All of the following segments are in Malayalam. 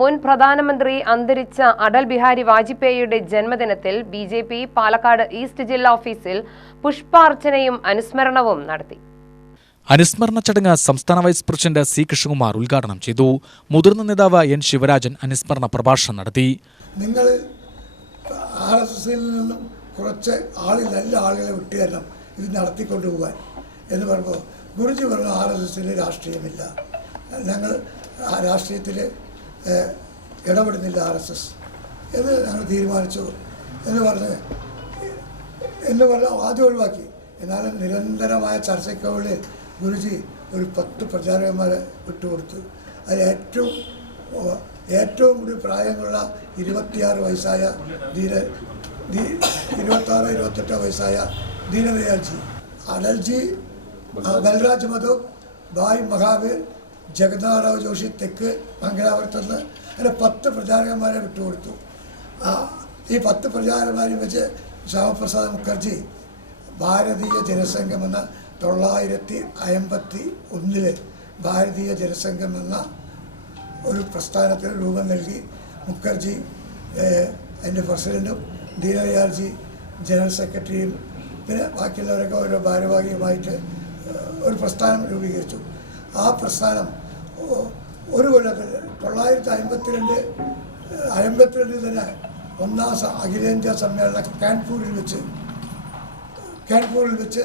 മുൻ പ്രധാനമന്ത്രി അന്തരിച്ച അടൽ ബിഹാരി വാജ്പേയിയുടെ ജന്മദിനത്തിൽ ബിജെപി പാലക്കാട് ഈസ്റ്റ് ജില്ലാ ഓഫീസിൽ പുഷ്പാർച്ചനയും അനുസ്മരണവും നടത്തി. അനുസ്മരണ ചടങ്ങ് സംസ്ഥാന വൈസ് പ്രസിഡന്റ് സി കൃഷ്ണകുമാർ ഉദ്ഘാടനം ചെയ്തു. മുതിർന്ന നേതാവ് എൻ ശിവരാജൻ അനുസ്മരണ പ്രഭാഷണം നടത്തി. നിങ്ങൾ ആർഎസ്എസിൽ നിന്നും കുറച്ച് നല്ല ആളുകളെ വിട്ടുതരണം ഇത് നടത്തിക്കൊണ്ടുപോകാൻ എന്ന് പറയുമ്പോൾ ഗുരുജി പറഞ്ഞു ആർഎസ്എസിൽ രാഷ്ട്രീയമില്ല, ഞങ്ങൾ രാഷ്ട്രീയത്തിൽ ഇടപെടുന്നില്ല ആർഎസ്എസ് എന്ന് ഞങ്ങൾ തീരുമാനിച്ചു എന്ന് പറഞ്ഞ് ആദ്യം ഒഴിവാക്കി. എന്നാലും നിരന്തരമായ ചർച്ചയ്ക്കുള്ളിൽ ഗുരുജി ഒരു 10 പ്രചാരകന്മാരെ വിട്ടുകൊടുത്തു. അതിൽ ഏറ്റവും കൂടി പ്രായമുള്ള 26 വയസ്സായ 26-28 വയസ്സായ ദീനദയാൽജി, അടൽജി, ബൽരാജ് മധവ്, ഭായ് മഹാവീർ, ജഗന്നാഥറാവ് ജോഷി തെക്ക് മംഗലാപുരത്തുനിന്ന് അങ്ങനെ 10 പ്രചാരകന്മാരെ വിട്ടുകൊടുത്തു. ഈ 10 പ്രചാരകന്മാരെ വെച്ച് ശ്യാമപ്രസാദ് മുഖർജി ഭാരതീയ ജനസംഘം എന്ന 1951 ഭാരതീയ ജനസംഘം എന്ന ഒരു പ്രസ്ഥാനത്തിന് രൂപം നൽകി. മുഖർജി എൻ്റെ പ്രസിഡൻറ്റും ദീനദയാൽജി ജനറൽ സെക്രട്ടറിയും പിന്നെ ബാക്കിയുള്ളവരൊക്കെ ഓരോ ഭാരവാഹിയുമായിട്ട് ഒരു പ്രസ്ഥാനം രൂപീകരിച്ചു. ആ പ്രസ്ഥാനം ഒരു കൊല്ലത്തിൽ 1952 തന്നെ ഒന്നാം അഖിലേന്ത്യാ സമ്മേളനം കാൺപൂരിൽ വെച്ച്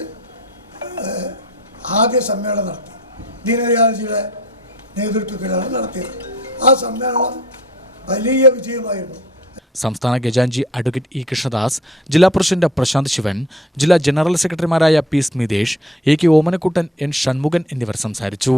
ആദ്യ സമ്മേളനം നടത്തി. ദീനദയാൽജിയുടെ നേതൃത്വത്തിലാണ് നടത്തിയത്. ആ സമ്മേളനം വലിയ വിജയമായിരുന്നു. സംസ്ഥാന ഖജാൻജി അഡ്വക്കേറ്റ് ഇ കൃഷ്ണദാസ്, ജില്ലാ പ്രസിഡന്റ് പ്രശാന്ത് ശിവൻ, ജില്ലാ ജനറൽ സെക്രട്ടറിമാരായ P Smithesh, A K Omanakuttan, N Shanmughan എന്നിവർ സംസാരിച്ചു.